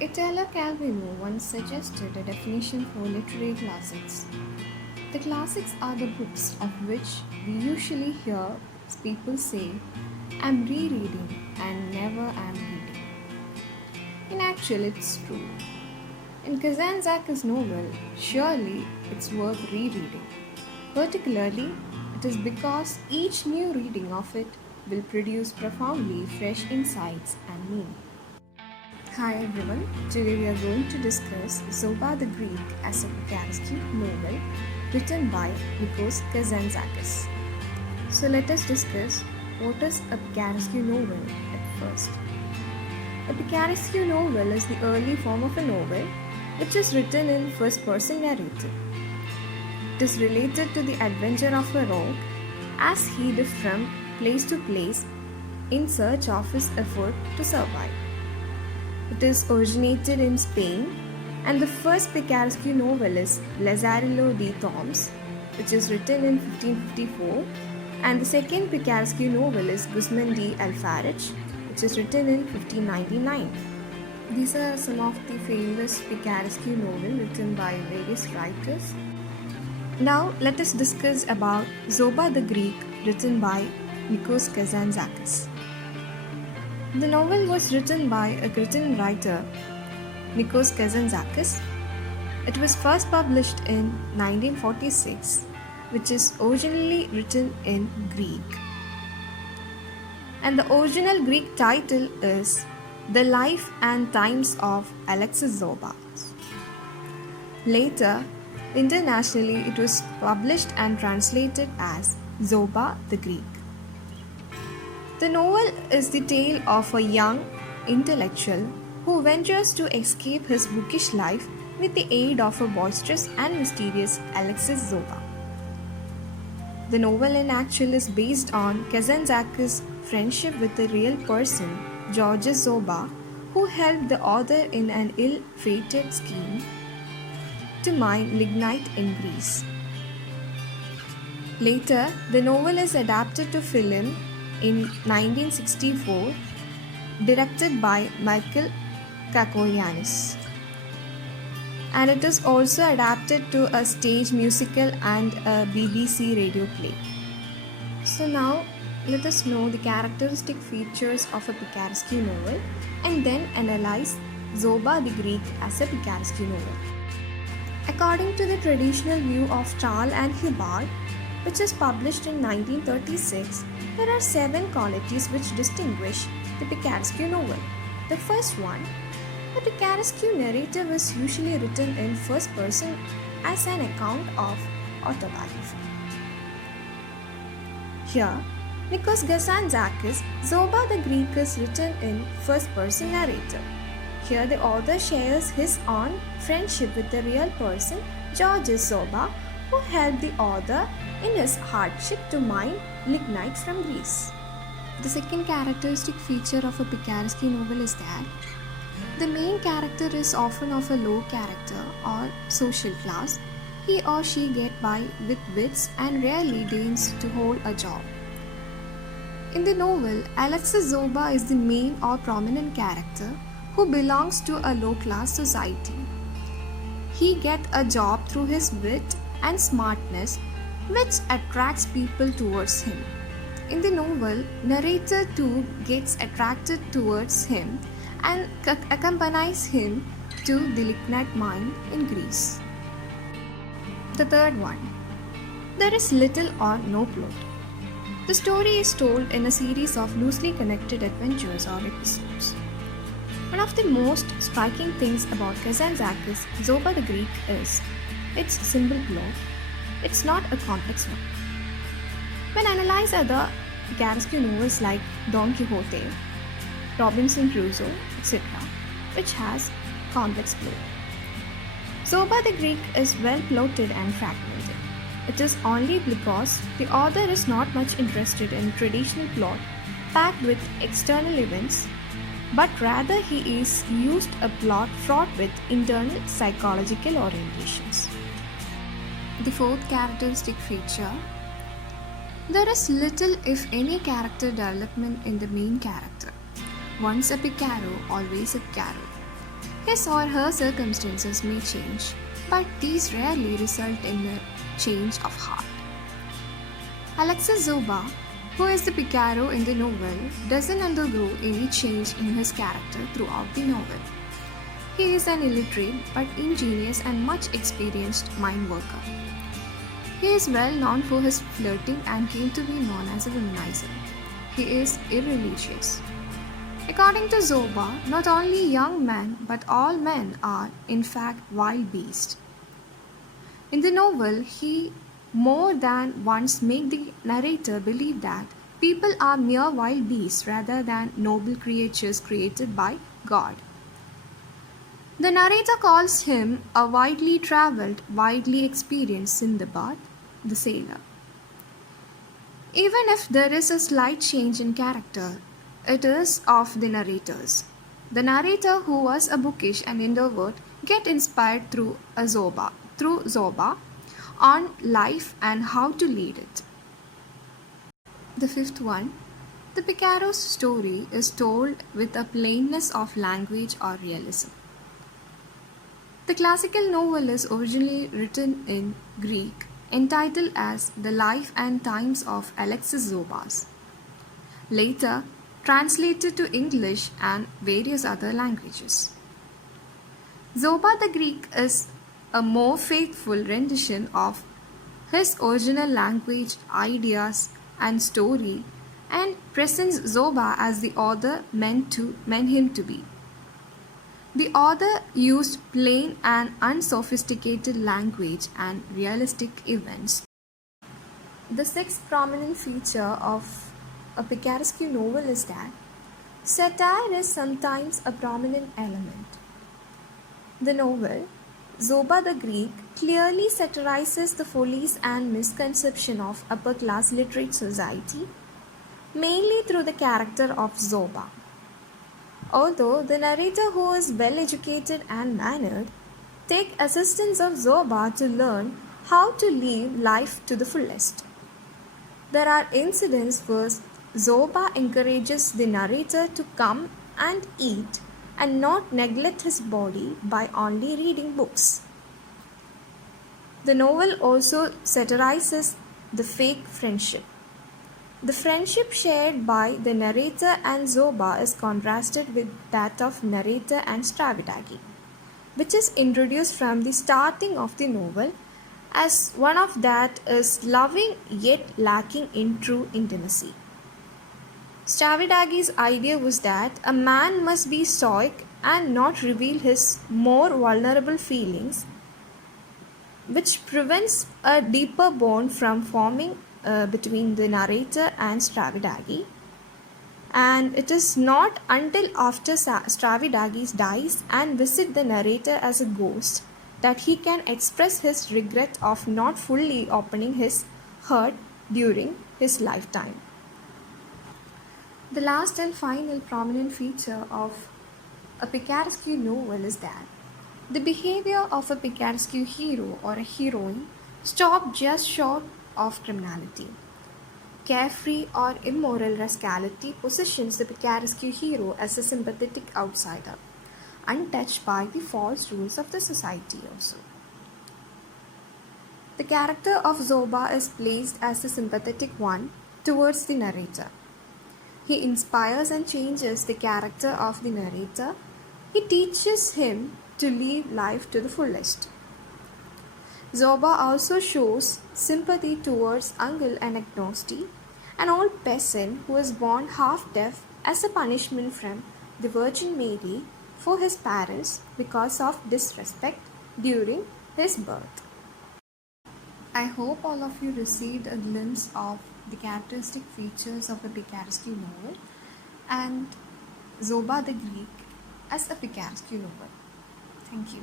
Italo Calvino once suggested a definition for literary classics. The classics are the books of which we usually hear people say, I'm rereading and never am reading. In actual, it's true. In Kazantzakis' novel, surely it's worth rereading. Particularly, it is because each new reading of it will produce profoundly fresh insights and meaning. Hi everyone, today we are going to discuss Zoba the Greek as a Picaresque novel written by Nikos Kazantzakis. So let us discuss what is a Picaresque novel at first. A Picaresque novel is the early form of a novel which is written in first-person narrative. It is related to the adventure of a rogue as he diffs from place to place in search of his effort to survive. It is originated in Spain, and the first Picaresque novel is Lazarillo de Toms, which is written in 1554, and the second Picaresque novel is Guzman de Alfarij, which is written in 1599. These are some of the famous Picaresque novels written by various writers. Now let us discuss about Zoba the Greek written by Nikos Kazantzakis. The novel was written by a Cretan writer, Nikos Kazantzakis. It was first published in 1946, which is originally written in Greek. And the original Greek title is The Life and Times of Alexis Zoba. Later, internationally, it was published and translated as Zoba the Greek. The novel is the tale of a young intellectual who ventures to escape his bookish life with the aid of a boisterous and mysterious Alexis Zoba. The novel in actual is based on Kazantzakis' friendship with a real person, Georges Zoba, who helped the author in an ill-fated scheme to mine lignite in Greece. Later, the novel is adapted to film in 1964, directed by Michael Kakorianis. And it is also adapted to a stage musical and a BBC radio play. So now let us know the characteristic features of a Picaresque novel and then analyze Zoba the Greek as a Picaresque novel. According to the traditional view of Charles and Hubbard, which is published in 1936, there are 7 qualities which distinguish the Picaresque novel. The first one, the Picaresque narrative is usually written in first person as an account of autobiography. Here, Nikos Kazantzakis, Zoba the Greek is written in first person narrative. Here the author shares his own friendship with the real person, Georges Zoba, who helped the author in his hardship to mine lignite from Greece. The second characteristic feature of a Picaresque novel is that the main character is often of a low character or social class. He or she get by with wits and rarely deigns to hold a job. In the novel, Alexis Zoba is the main or prominent character who belongs to a low-class society. He gets a job through his wit and smartness, which attracts people towards him. In the novel, narrator too gets attracted towards him and accompanies him to the lignite mine in Greece. The third one, there is little or no plot. The story is told in a series of loosely connected adventures or episodes. One of the most striking things about Kazantzakis' Zoba the Greek is its simple plot. It's not a complex one. When analyzed other Picaresque novels like Don Quixote, Robinson Crusoe, etc., which has complex plot, Zoba the Greek is well plotted and fragmented. It is only because the author is not much interested in traditional plot packed with external events, but rather he is used a plot fraught with internal psychological orientations. The fourth characteristic feature, there is little if any character development in the main character. Once a Picaro, always a Picaro. His or her circumstances may change, but these rarely result in a change of heart. Alexis Zoba, who is the Picaro in the novel, doesn't undergo any change in his character throughout the novel. He is an illiterate but ingenious and much experienced mind worker. He is well known for his flirting and came to be known as a womanizer. He is irreligious. According to Zoba, not only young men but all men are, in fact, wild beasts. In the novel, he more than once makes the narrator believe that people are mere wild beasts rather than noble creatures created by God. The narrator calls him a widely traveled, widely experienced Sindbad, the sailor. Even if there is a slight change in character, it is of the narrators. The narrator, who was a bookish and introvert, get inspired through Zoba on life and how to lead it. The fifth one, the Picaro's story is told with a plainness of language or realism. The classical novel is originally written in Greek, entitled as The Life and Times of Alexis Zobas. Later, translated to English and various other languages. Zoba the Greek is a more faithful rendition of his original language, ideas, and story, and presents Zoba as the author meant him to be. The author used plain and unsophisticated language and realistic events. The sixth prominent feature of a Picaresque novel is that satire is sometimes a prominent element. The novel, Zoba the Greek, clearly satirizes the follies and misconception of upper-class literate society, mainly through the character of Zoba. Although the narrator, who is well-educated and mannered, takes assistance of Zoba to learn how to live life to the fullest. There are incidents where Zoba encourages the narrator to come and eat and not neglect his body by only reading books. The novel also satirizes the fake friendship. The friendship shared by the narrator and Zoba is contrasted with that of narrator and Stravidagi, which is introduced from the starting of the novel, as one of that is loving yet lacking in true intimacy. Stravidagi's idea was that a man must be stoic and not reveal his more vulnerable feelings, which prevents a deeper bond from forming between the narrator and Stravidagi. And it is not until after Stravidagi dies and visits the narrator as a ghost that he can express his regret of not fully opening his heart during his lifetime. The last and final prominent feature of a Picaresque novel is that the behavior of a Picaresque hero or a heroine stops just short of criminality. Carefree or immoral rascality positions the Picaresque hero as a sympathetic outsider, untouched by the false rules of the society also. The character of Zoba is placed as the sympathetic one towards the narrator. He inspires and changes the character of the narrator. He teaches him to live life to the fullest. Zoba also shows sympathy towards Uncle Anagnosti, an old peasant who was born half-deaf as a punishment from the Virgin Mary for his parents because of disrespect during his birth. I hope all of you received a glimpse of the characteristic features of a Picaresque novel and Zoba the Greek as a Picaresque novel. Thank you.